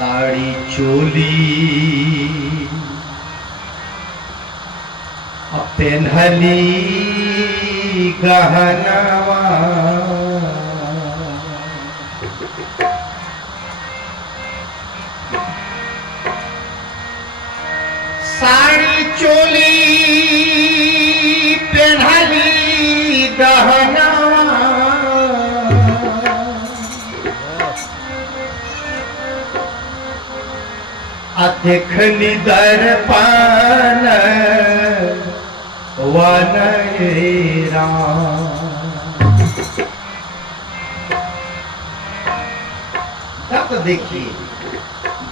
साड़ी चोली पेन्हली गहनवा साड़ी चोली पेन्हली गहनवा देखनी दर्पण वनरा तब देखिए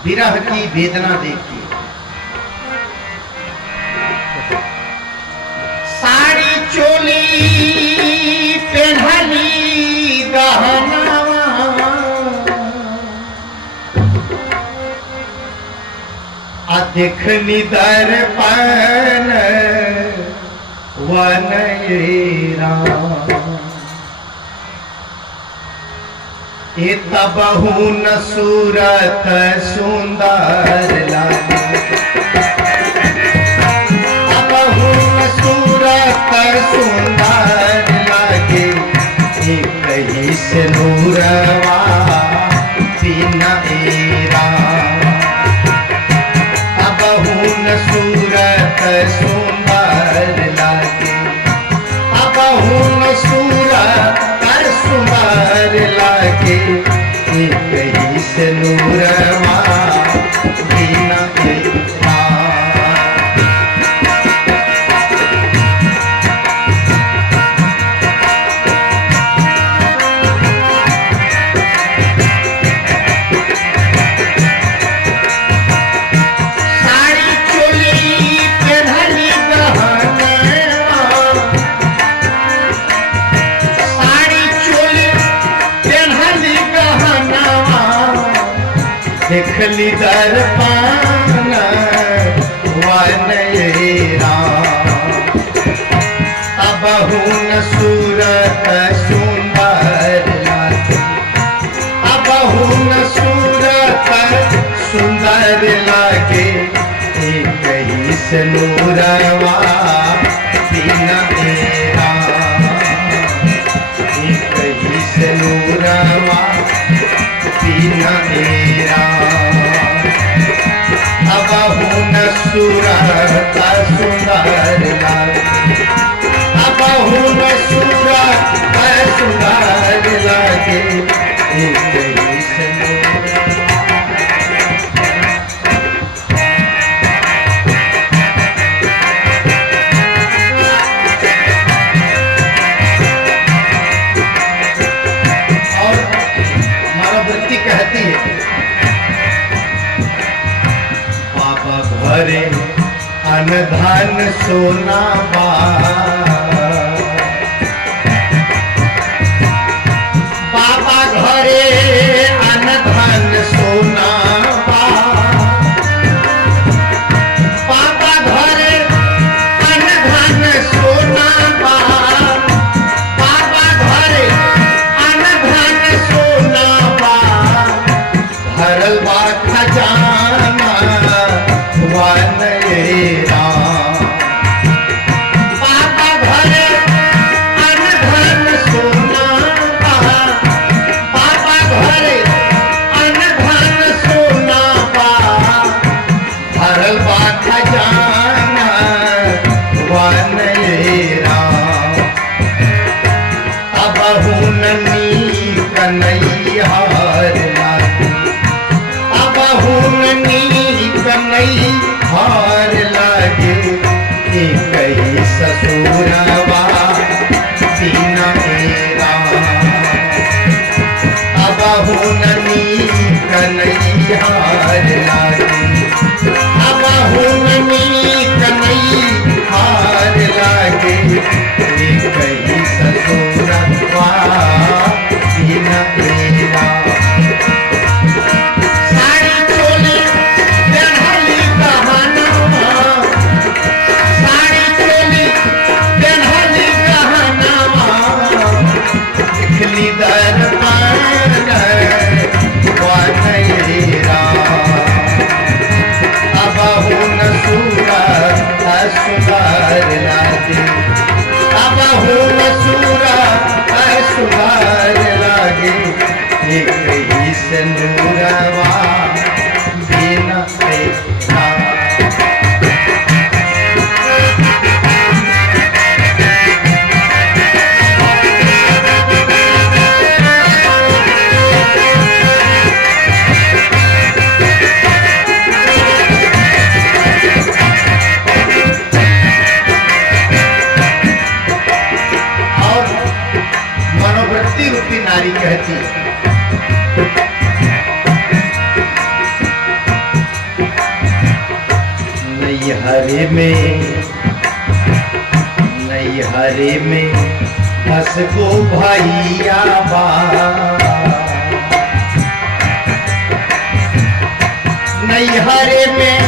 विरह की वेदना देखिए। साड़ी चोली पेन्हली गहनवा देखनी दर्पण वनरा ए तबहु न सूरत सुंदर लागे, तबहु न सूरत सुंदर लागे, एक ही से नूरवा बिना एरा। सूरत सुंदर लागे, अबहु न सूरत सुंदर लागे, एक ही से नूरवा बिना एरा। देखली दर्पण वनरा अबहु न सूरत सुंदर लागे, अबहु न सूरत सुंदर लागे, एक ही से नूरवा बिना एरा, एक ही से नूरवा बिना एरा। अबहु न सूरत सुंदर लागे, अबहु न सूरत सुंदर लागे, एक ही से और हमारा वृत्ति कहती है घरे अनधन सोना बा, बाबा घरे अनधन सोना बा, बाबा घरे अनधन सोना बा, बाबा घरे अनधन सोना बा, भरल बा खजाना वनरा। बाबा घरे अनधन सोना बा, बाबा घरे अनधन सोना बा, भरल बा खजाना वनरा। अबहु न नीक नैहर लागे, अबहु न नीक नैहर लागे, एक ही ससुरवा बिना एरा। अबहु न नीक नैहर लागे, अबहु न नीक नैहर लागे, एक ही ससुरवा बिना एरा। दर्पण वनरा दमयंती रूपी नारी कहती है, नैहरे में 10 गो भैया बा, नैहरे में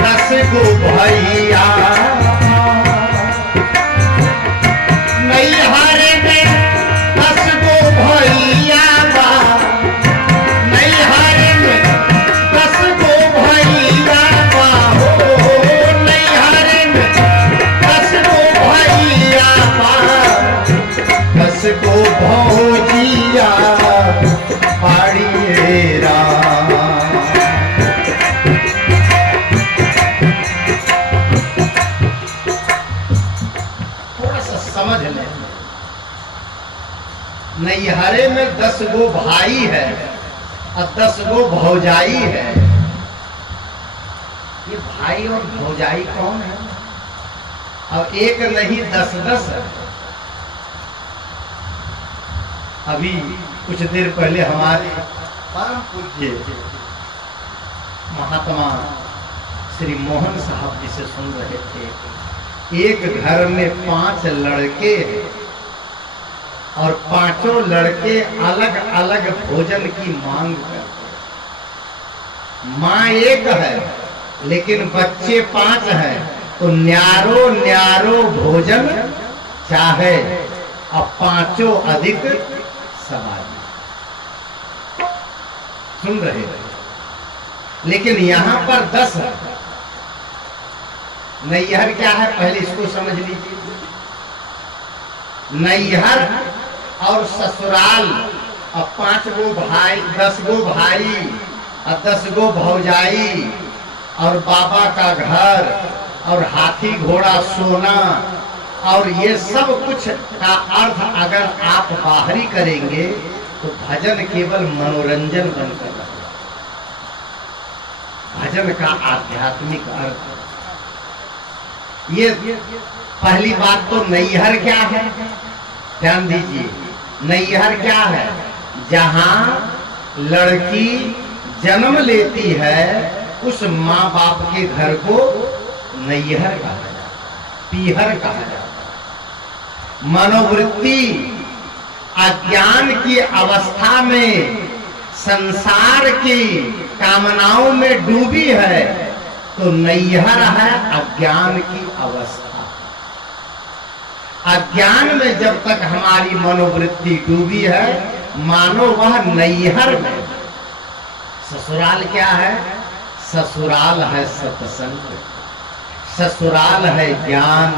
10 गो भैया, नैहरे में 10 गो भैया बा, नैहरे में 10 गो भैया बा, हो नैहरे में 10 गो भैया बा, 10 गो भौजिया बाड़िए राम। समझ ले, नैहरे में 10 गो भाई है और 10 गो भौजाई है। ये भाई और भौजाई कौन है? अब एक नहीं 10-10 है। अभी कुछ देर पहले हमारे परम पूज्य महात्मा श्री मोहन साहब जी से सुन रहे थे, एक घर में 5 लड़के हैं और 5 लड़के अलग अलग भोजन की मांग करते हैं। माँ एक है लेकिन बच्चे 5 हैं, तो न्यारो न्यारो भोजन चाहे और 5 अधिक समाज। सुन रहे हैं, लेकिन यहां पर 10 है। नैहर क्या है पहले इसको समझ लीजिए। नैहर और ससुराल और 5 गो भाई, 10 गो भाई और 10 गो भौजाई और बाबा का घर और हाथी घोड़ा सोना, और ये सब कुछ का अर्थ अगर आप बाहरी करेंगे तो भजन केवल मनोरंजन बनकर रहेगा। भजन का आध्यात्मिक अर्थ, ये पहली बात। तो नैहर क्या है, ध्यान दीजिए। नैहर क्या है? जहां लड़की जन्म लेती है उस माँ बाप के घर को नैहर कहा जाता है, पीहर कहा जाता है। मनोवृत्ति अज्ञान की अवस्था में संसार की कामनाओं में डूबी है, तो नैहर है अज्ञान की अवस्था। अज्ञान में जब तक हमारी मनोवृत्ति डूबी है, मानो वह नैहर में। ससुराल क्या है? ससुराल है सत्संग, ससुराल है ज्ञान,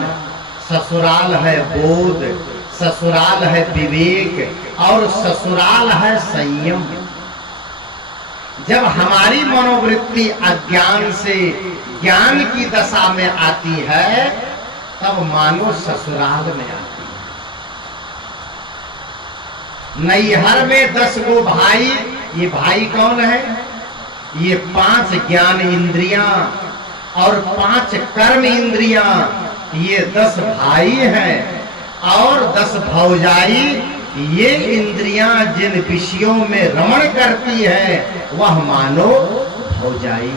ससुराल है बोध, ससुराल है विवेक और ससुराल है संयम। जब हमारी मनोवृत्ति अज्ञान से ज्ञान की दशा में आती है, तब मानो ससुराल में आती है। नैहर में 10 गो भाई, ये भाई कौन है? ये 5 ज्ञान इंद्रियां और 5 कर्म इंद्रियां, ये 10 भाई हैं। और 10 भौजाई, ये इंद्रियां जिन विषयों में रमण करती है वह मानो भौजाई।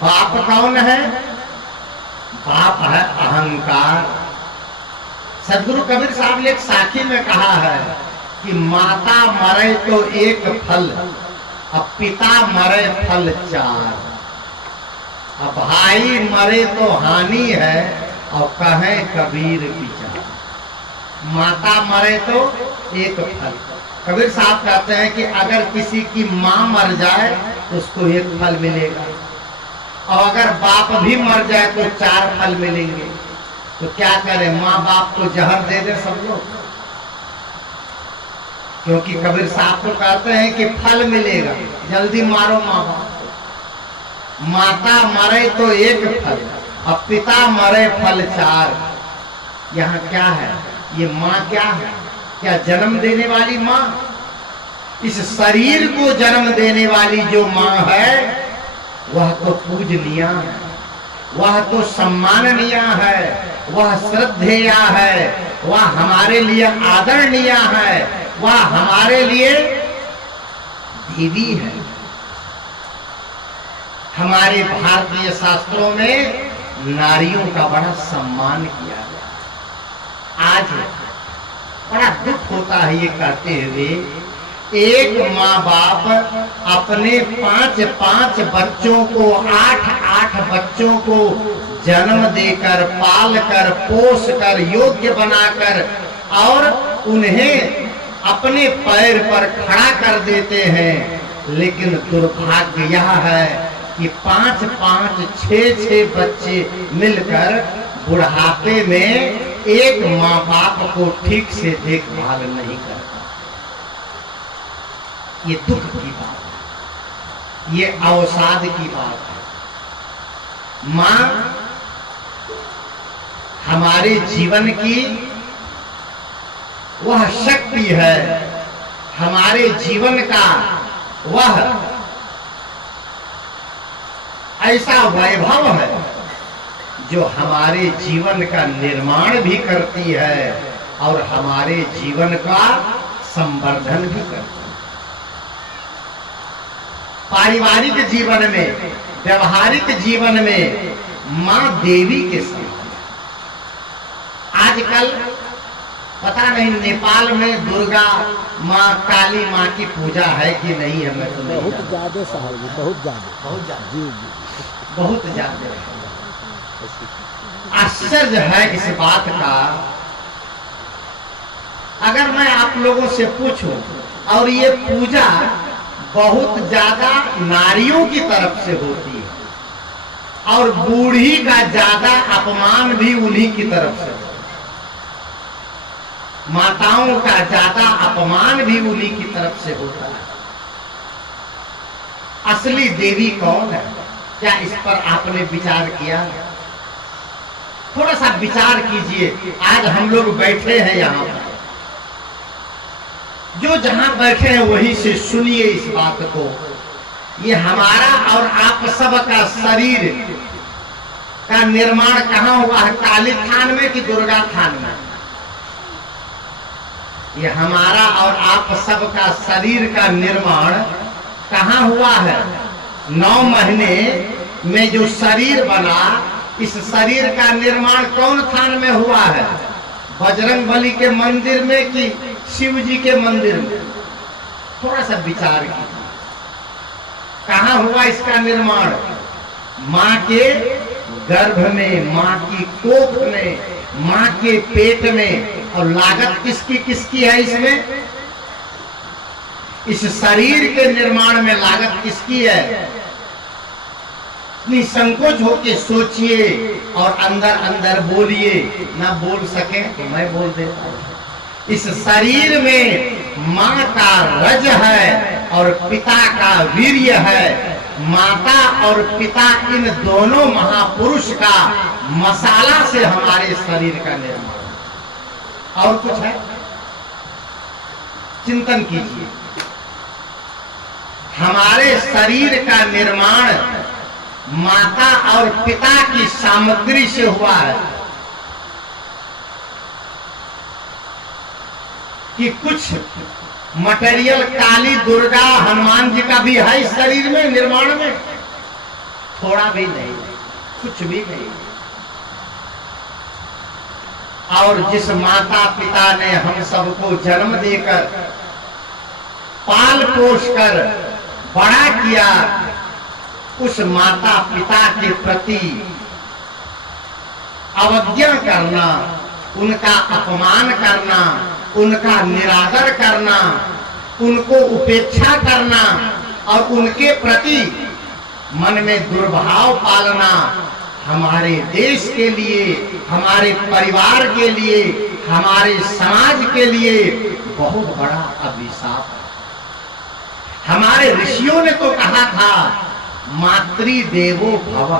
बाप कौन है? बाप है अहंकार। सदगुरु कबीर साहब ने एक साखी में कहा है कि माता मरे तो एक फल, अब पिता मरे फल 4, अब भाई मरे तो हानि है, और कहें कबीर विचार। माता मरे तो एक फल। कबीर साहब कहते हैं कि अगर किसी की माँ मर जाए तो उसको 1 फल मिलेगा, और अगर बाप भी मर जाए तो 4 फल मिलेंगे। तो क्या करें? माँ बाप को जहर दे दे सब लोग, क्योंकि कबीर साहब तो कहते हैं कि फल मिलेगा, जल्दी मारो माँ बाप को। माता मरे तो 1 फल, अब पिता मरे फल 4। यहाँ क्या है? ये माँ क्या है? क्या जन्म देने वाली माँ? इस शरीर को जन्म देने वाली जो माँ है वह तो पूजनीय है। वह तो सम्माननीय है, वह श्रद्धेय है, वह हमारे लिए आदरणीय है, वह हमारे लिए देवी है। हमारे भारतीय शास्त्रों में नारियों का बड़ा सम्मान किया गया। आज बड़ा दुख होता है ये कहते हुए, एक माँ बाप अपने 5-5 बच्चों को, 8-8 बच्चों को जन्म देकर, पाल कर, पोष कर, योग्य बनाकर और उन्हें अपने पैर पर खड़ा कर देते हैं। लेकिन दुर्भाग्य यह है कि 5-5, 6-6 बच्चे मिलकर बुढ़ापे में एक माँ बाप को ठीक से देखभाल नहीं करता। ये दुख की बात है, ये अवसाद की बात है। माँ हमारे जीवन की वह शक्ति है, हमारे जीवन का वह ऐसा वैभव है जो हमारे जीवन का निर्माण भी करती है और हमारे जीवन का संवर्धन भी करती है। पारिवारिक जीवन में, व्यवहारिक जीवन में मां देवी के समान। आजकल पता नहीं नेपाल में दुर्गा माँ, काली माँ की पूजा है कि नहीं है, मैं तो नहीं जानता। बहुत ज्यादा साहब जी, बहुत ज्यादा जी जी, बहुत ज्यादा। आश्चर्य है इस बात का। अगर मैं आप लोगों से पूछूं, और ये पूजा बहुत ज्यादा नारियों की तरफ से होती है और बूढ़ी का ज्यादा अपमान भी उन्हीं की तरफ से होता है, माताओं का ज्यादा अपमान भी उन्हीं की तरफ से होता है। असली देवी कौन है? क्या इस पर आपने विचार किया? थोड़ा सा विचार कीजिए। आज हम लोग बैठे हैं यहाँ पर, जो जहां बैठे हैं वहीं से सुनिए इस बात को। ये हमारा और आप सब का शरीर का निर्माण कहाँ हुआ है? काली थान में कि दुर्गा थान में? ये हमारा और आप सब का शरीर का निर्माण कहाँ हुआ है? 9 महीने में जो शरीर बना, इस शरीर का निर्माण कौन थान में हुआ है? बजरंगबली के मंदिर में कि शिव जी के मंदिर में? थोड़ा सा विचार कीजिए, कहाँ हुआ इसका निर्माण? माँ के गर्भ में, माँ की कोख में, माँ के पेट में। और लागत किसकी किसकी है इसमें? इस शरीर के निर्माण में लागत किसकी है? निसंकोच होके सोचिए और अंदर अंदर बोलिए। ना बोल सके तो मैं बोल देता हूं। इस शरीर में माँ का रज है और पिता का वीर्य है। माता और पिता, इन दोनों महापुरुष का मसाला से हमारे शरीर का निर्माण। और कुछ है? चिंतन कीजिए। हमारे शरीर का निर्माण माता और पिता की सामग्री से हुआ है कि कुछ मटेरियल काली, दुर्गा, हनुमान जी का भी है इस शरीर में निर्माण में? थोड़ा भी नहीं, कुछ भी नहीं। और जिस माता पिता ने हम सबको जन्म देकर, पाल पोष कर बड़ा किया, उस माता पिता के प्रति अवज्ञा करना, उनका अपमान करना, उनका निरादर करना, उनको उपेक्षा करना और उनके प्रति मन में दुर्भाव पालना हमारे देश के लिए, हमारे परिवार के लिए, हमारे समाज के लिए बहुत बड़ा अभिशाप है। हमारे ऋषियों ने तो कहा था, मातृ देवो भव,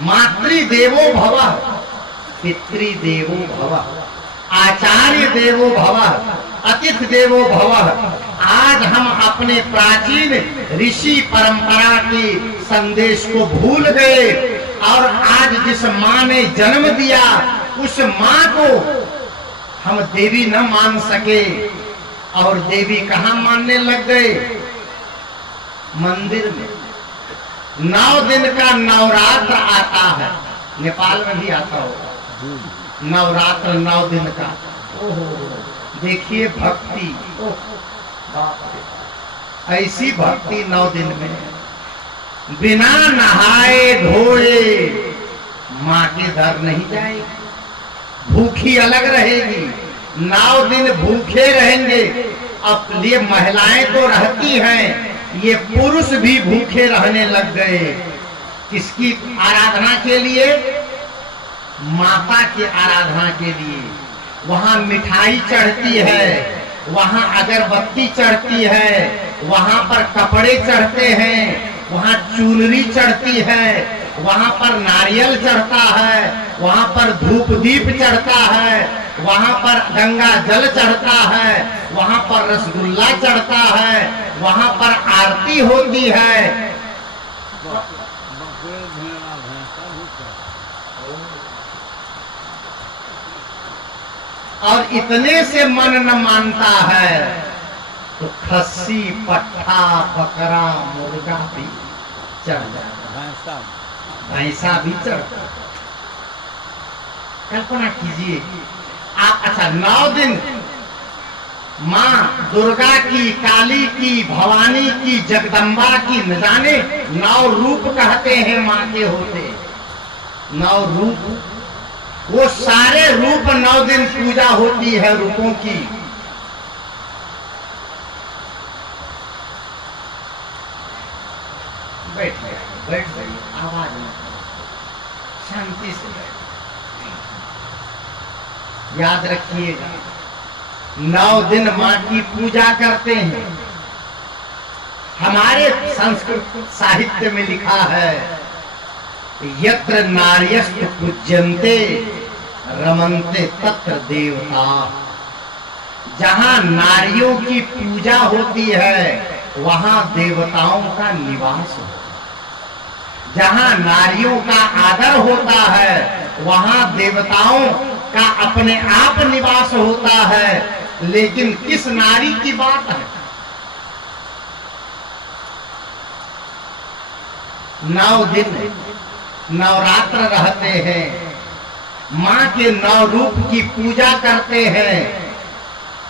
मातृ देवो भव, पितृ देवो भव, आचार्य देवो भव, अतिथि देवो भव। आज हम अपने प्राचीन ऋषि परंपरा की संदेश को भूल गए और आज जिस मां ने जन्म दिया उस मां को हम देवी न मान सके और देवी कहां मानने लग गए? मंदिर में। 9 दिन का नवरात्र आता है, नेपाल में भी आता होगा नवरात्र 9 दिन का। ओहो, देखिए भक्ति, ऐसी भक्ति 9 दिन में बिना नहाए धोए मां के दर नहीं जाएगी। भूखी अलग रहेगी, 9 दिन भूखे रहेंगे। अब ये महिलाएं तो रहती हैं, ये पुरुष भी भूखे रहने लग गए। किसकी आराधना के लिए? माता की आराधना के लिए। वहां मिठाई चढ़ती है, वहां अगरबत्ती चढ़ती है, वहां पर कपड़े चढ़ते हैं, वहां चुनरी चढ़ती है, वहां पर नारियल चढ़ता है, वहां पर धूप दीप चढ़ता है, वहां पर गंगा जल चढ़ता है, वहां पर रसगुल्ला चढ़ता है, वहां पर आरती होती है। और इतने से मन न मानता है तो खस्सी, पट्ठा, बकरा, मुर्गा भी चढ़ जाता, भैंसा भी चढ़ता। कल्पना कीजिए आप। अच्छा, 9 दिन माँ दुर्गा की, काली की, भवानी की, जगदम्बा की, न जाने 9 रूप कहते हैं माँ के होते। 9 रूप, वो सारे रूप 9 दिन पूजा होती है रूपों की। बैठ गई, आवाज में शांति से याद रखिएगा। 9 दिन माँ की पूजा करते हैं। हमारे संस्कृत साहित्य में लिखा है, यत्र नार्यस्तु पूज्यन्ते रमन्ते तत्र देवता। जहां नारियों की पूजा होती है वहां देवताओं का निवास होता है। जहां नारियों का आदर होता है वहां देवताओं का अपने आप निवास होता है। लेकिन किस नारी की बात है? 9 दिन नवरात्र रहते हैं, माँ के 9 रूप की पूजा करते हैं,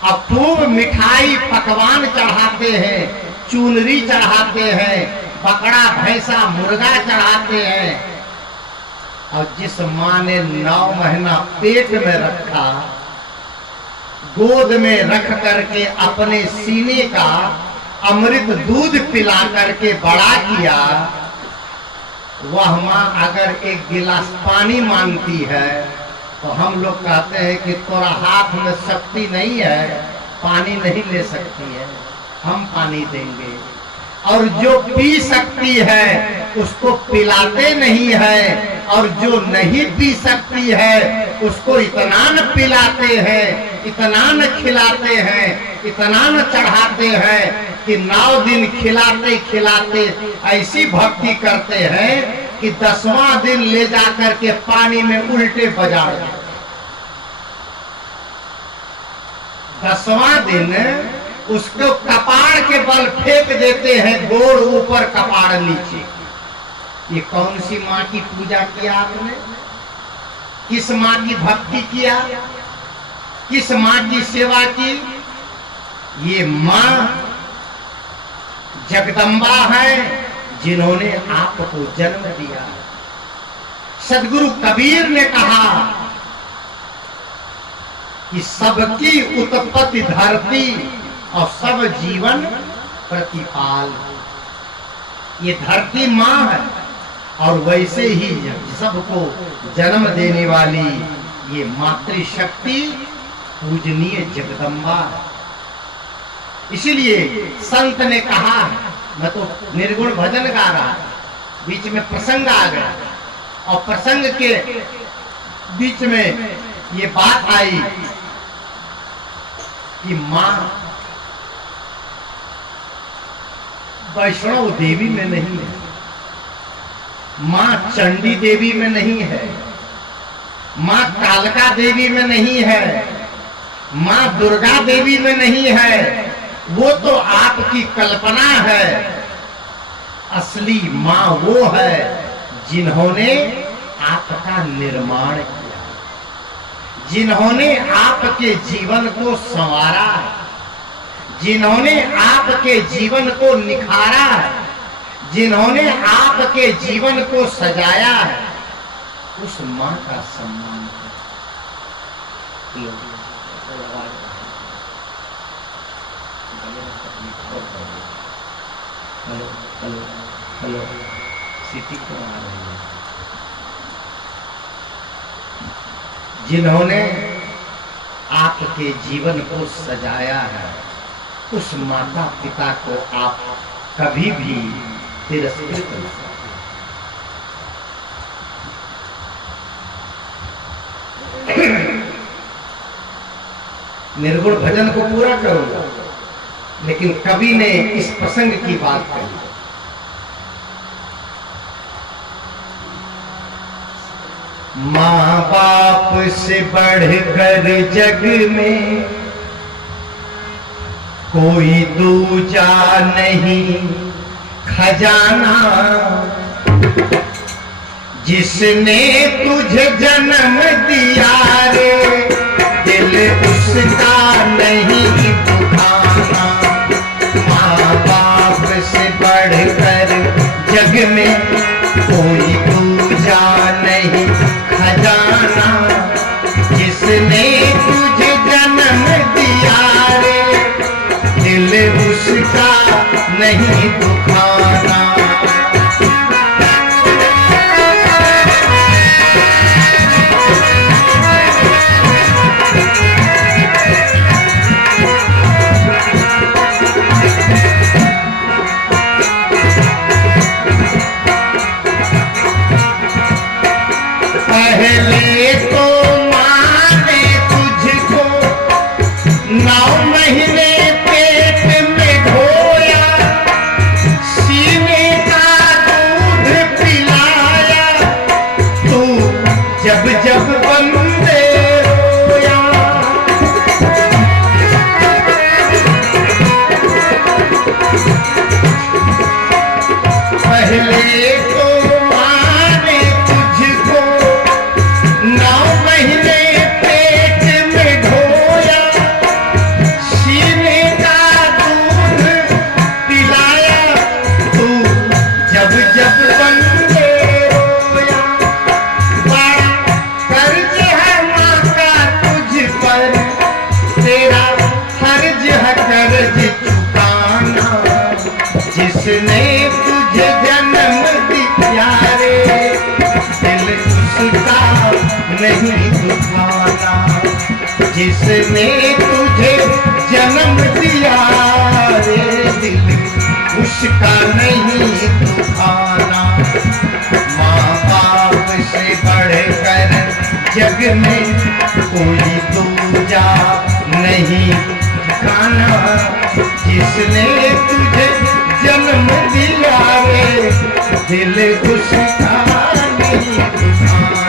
अब खूब मिठाई पकवान चढ़ाते हैं, चुनरी चढ़ाते हैं, बकरा, भैंसा, मुर्गा चढ़ाते हैं। और जिस माँ ने 9 महीना पेट में रखा, गोद में रख करके अपने सीने का अमृत दूध पिला करके बड़ा किया, वह माँ अगर 1 गिलास पानी मांगती है तो हम लोग कहते हैं कि तोरा हाथ में शक्ति नहीं है, पानी नहीं ले सकती है, हम पानी देंगे। और जो पी सकती है उसको पिलाते नहीं है, और जो नहीं पी सकती है उसको इतना न पिलाते हैं, इतना न खिलाते हैं, इतना न चढ़ाते हैं कि 9 दिन खिलाते खिलाते ऐसी भक्ति करते हैं कि 10वां दिन ले जाकर के पानी में उल्टे बजाड़ देते। 10वां दिन उसको कपाड़ के बल फेंक देते हैं, गोड़ ऊपर कपाड़ नीचे। ये कौन सी माँ की पूजा किया आपने? किस माँ की भक्ति किया? किस माँ की सेवा की? ये माँ जगदम्बा है जिन्होंने आपको जन्म दिया। सदगुरु कबीर ने कहा कि सबकी उत्पत्ति धरती और सब जीवन प्रतिपाल। ये धरती माँ है और वैसे ही सबको जन्म देने वाली ये मातृशक्ति पूजनीय जगदम्बा है। इसीलिए संत ने कहा, मैं तो निर्गुण भजन गा रहा, बीच में प्रसंग आ गया और प्रसंग के बीच में ये बात आई कि माँ वैष्णव देवी में नहीं है, मां चंडी देवी में नहीं है, मां कालका देवी में नहीं है, मां दुर्गा देवी में नहीं है, वो तो आपकी कल्पना है। असली मां वो है जिन्होंने आपका निर्माण किया, जिन्होंने आपके जीवन को संवारा, जिन्होंने आपके जीवन को निखारा, जिन्होंने आपके जीवन को सजाया, उस मां का सम्मान करें। हेलो हेलो हेलो, सिटी क्यों आ रही है? जिन्होंने आपके जीवन को सजाया है, उस माता पिता को आप कभी भी तिरस्कृत नहीं करें। निर्गुण भजन को पूरा करूंगा, लेकिन कवि ने इस प्रसंग की बात कही। माँ बाप से बढ़कर जग में कोई दूजा नहीं खजाना, जिसने तुझे जन्म दिया रे दिल उसका नहीं दुखाना। माँ बाप से बढ़कर जग में कोई दूजा नहीं खजाना, जिसने तुझे जन्म दिया रे दिल उसका नहीं दुखाना। पहले तो माँ ने तुझको 9 महीने पेट में ढोया, सीने का दूध पिलाया, तू जब जब बंदे रोया। पहले तो माँ ने तुझको 9 महीने पेट में ढोया, सीने का दूध पिलाया, तू जब जब बंदे रोया। बड़ा कर्ज है माँ का तुझ पर, तेरा फर्ज है कर्ज चुकाना, जिसने तुझे जन्म दिया रे दिल उसका नहीं दुखाना, जिसने तुझे जन्म दिया रे दिल उसका नहीं दुखाना। माँ बाप से बढ़कर जग में कोई दूजा नहीं ठिकाना, जिसने तुझे जन्म दिया रे दिल उसका नहीं दुखाना।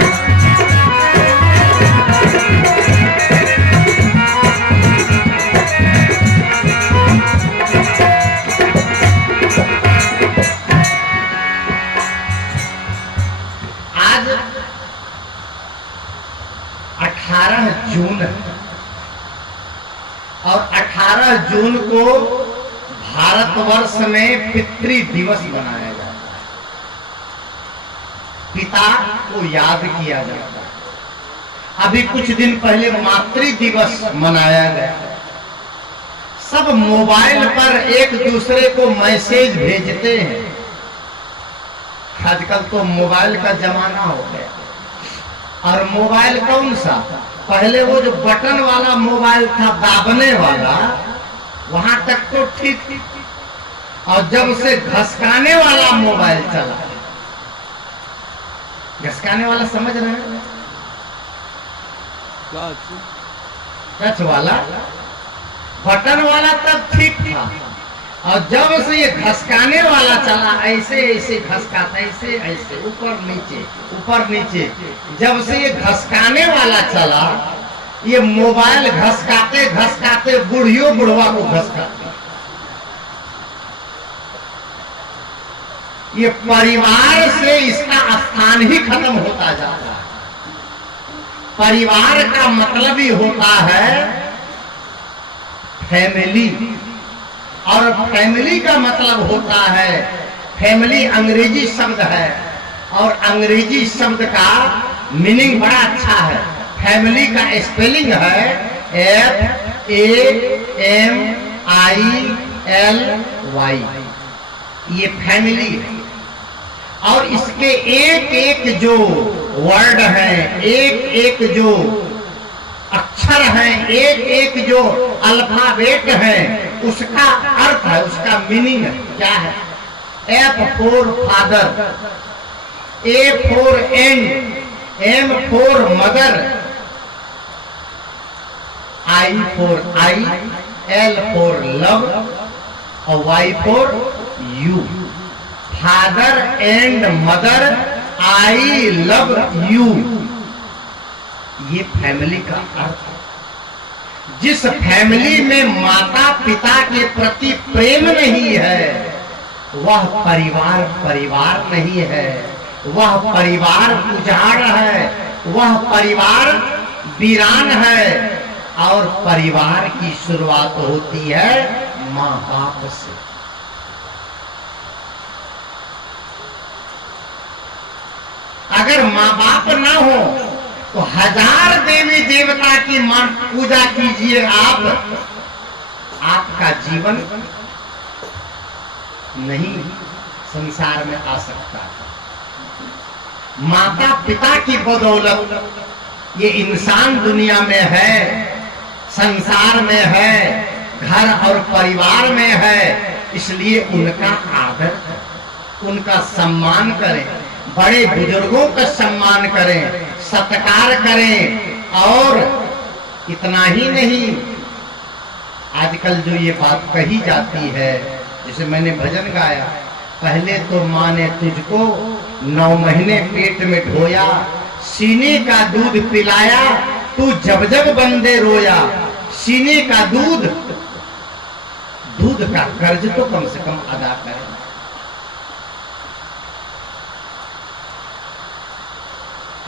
आज 18 जून है और 18 जून को भारतवर्ष में पितृ दिवस मनाया जाता है, पिता को याद किया जाता है। अभी कुछ दिन पहले मातृ दिवस मनाया गया। सब मोबाइल पर एक दूसरे को मैसेज भेजते हैं। आजकल तो मोबाइल का जमाना हो गया। और मोबाइल कौन सा? पहले वो जो बटन वाला मोबाइल था, दाबने वाला, वहां तक तो ठीक थी। और जब से घसकाने वाला मोबाइल चला, घसकाने वाला समझ रहे हैं? टच वाला, बटन वाला तब ठीक था, और जब से ये घसकाने वाला चला, ऐसे ऐसे घसकाता, ऐसे ऐसे ऊपर नीचे, जब से ये घसकाने वाला चला, ये मोबाइल घसकाते घसकाते बुढ़ियों बुढ़वा को घसकाते। ये परिवार से इसका स्थान ही खत्म होता जा रहा है। परिवार का मतलब ही होता है फैमिली, और फैमिली का मतलब होता है, फैमिली अंग्रेजी शब्द है और अंग्रेजी शब्द का मीनिंग बड़ा अच्छा है। फैमिली का स्पेलिंग है FAMILY, ये फैमिली है। और इसके एक एक जो वर्ड हैं, एक एक जो अक्षर हैं, एक एक जो अल्फाबेट है, उसका अर्थ है, उसका मीनिंग क्या है। F for father, A for end, M for mother, I for I, L for love और Y for you। Father and mother, I love you, ये फैमिली का अर्थ है। जिस फैमिली में माता पिता के प्रति प्रेम नहीं है, वह परिवार परिवार नहीं है, वह परिवार उजाड़ है, वह परिवार वीरान है। और परिवार की शुरुआत होती है माँ बाप से। अगर माँ बाप ना हो तो हजार देवी देवता की पूजा कीजिए आप, आपका जीवन नहीं संसार में आ सकता। माता पिता की बदौलत ये इंसान दुनिया में है, संसार में है, घर और परिवार में है। इसलिए उनका आदर, उनका सम्मान करें, बड़े बुजुर्गों का सम्मान करें, सत्कार करें। और इतना ही नहीं, आजकल जो ये बात कही जाती है, जैसे मैंने भजन गाया, पहले तो माँ ने तुझको 9 महीने पेट में ढोया, सीने का दूध पिलाया, तू जब जब बंदे रोया। सीने का दूध, दूध का कर्ज तो कम से कम अदा करें।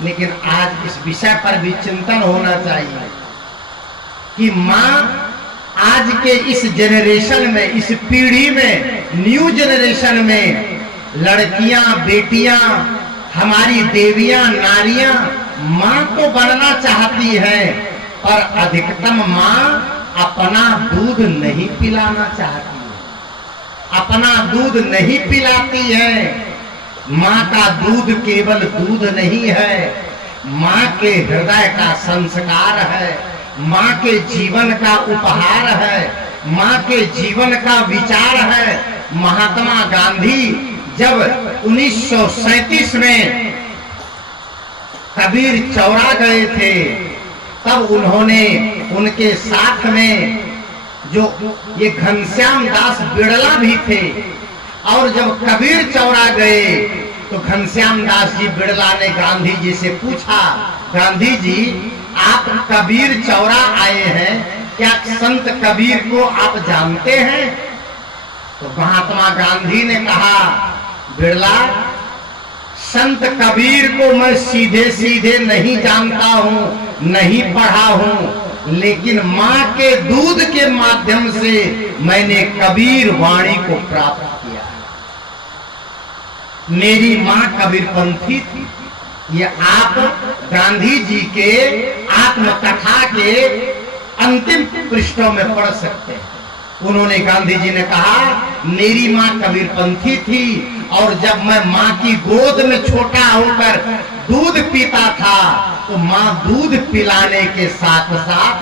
लेकिन आज इस विषय पर भी चिंतन होना चाहिए कि माँ आज के इस जनरेशन में, इस पीढ़ी में, न्यू जनरेशन में लड़कियां, बेटियां, हमारी देवियां, नारियां माँ तो बनना चाहती हैं, पर अधिकतम माँ अपना दूध नहीं पिलाना चाहती है, अपना दूध नहीं पिलाती है। माँ का दूध केवल दूध नहीं है, माँ के हृदय का संस्कार है, माँ के जीवन का उपहार है, माँ के जीवन का विचार है। महात्मा गांधी जब 1937 में कबीर चौरा गए थे, तब उन्होंने उनके साथ में जो ये घनश्याम दास बिड़ला भी थे। और जब कबीर चौरा गए तो घनश्याम दास जी बिड़ला ने गांधी जी से पूछा, गांधी जी आप कबीर चौरा आए हैं, क्या संत कबीर को आप जानते हैं? तो महात्मा गांधी ने कहा, बिड़ला, संत कबीर को मैं सीधे सीधे नहीं जानता हूं, नहीं पढ़ा हूं, लेकिन माँ के दूध के माध्यम से मैंने कबीर वाणी को प्राप्त किया। मेरी माँ कबीरपंथी थी। ये आप गांधी जी के आत्मकथा के अंतिम पृष्ठों में पढ़ सकते हैं। उन्होंने, गांधी जी ने कहा, मेरी माँ कबीरपंथी थी और जब मैं माँ की गोद में छोटा होकर दूध पीता था तो माँ दूध पिलाने के साथ साथ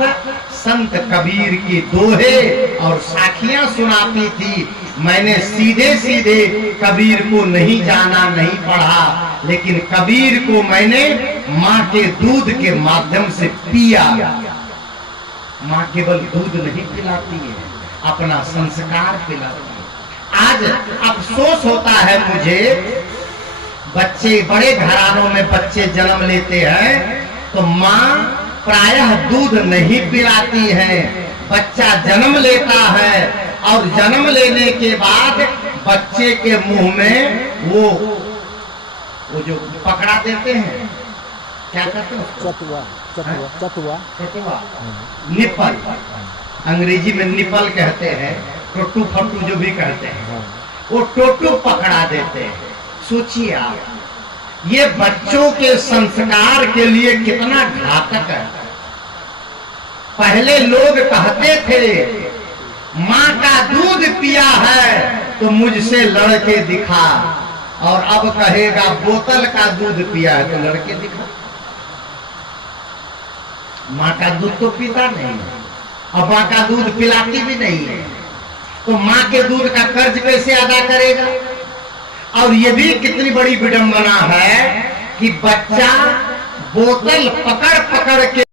संत कबीर की दोहे और साखियां सुनाती थी। मैंने सीधे सीधे कबीर को नहीं जाना, नहीं पढ़ा, लेकिन कबीर को मैंने माँ के दूध के माध्यम से पिया। माँ केवल दूध नहीं पिलाती है, अपना संस्कार पिलाती है। आज अफसोस होता है मुझे, बच्चे बड़े घरानों में बच्चे जन्म लेते हैं तो माँ प्रायः दूध नहीं पिलाती है। बच्चा जन्म लेता है और जन्म लेने के बाद बच्चे के मुंह में वो जो पकड़ा देते हैं, क्या कहते हैं उसको? चटुआ निपल, अंग्रेजी में निपल कहते हैं, टोटू फट्टू जो भी कहते हैं, वो टोटू पकड़ा देते हैं। सोचिए आप, ये बच्चों के संस्कार के लिए कितना घातक है। पहले लोग कहते थे माँ का दूध पिया है तो मुझसे लड़के दिखा, और अब कहेगा बोतल का दूध पिया है तो लड़के दिखा। माँ का दूध तो पीता नहीं है, और माँ का दूध पिलाती भी नहीं है, तो माँ के दूध का कर्ज कैसे अदा करेगा? और ये भी कितनी बड़ी विडंबना है कि बच्चा बोतल पकड़ पकड़ के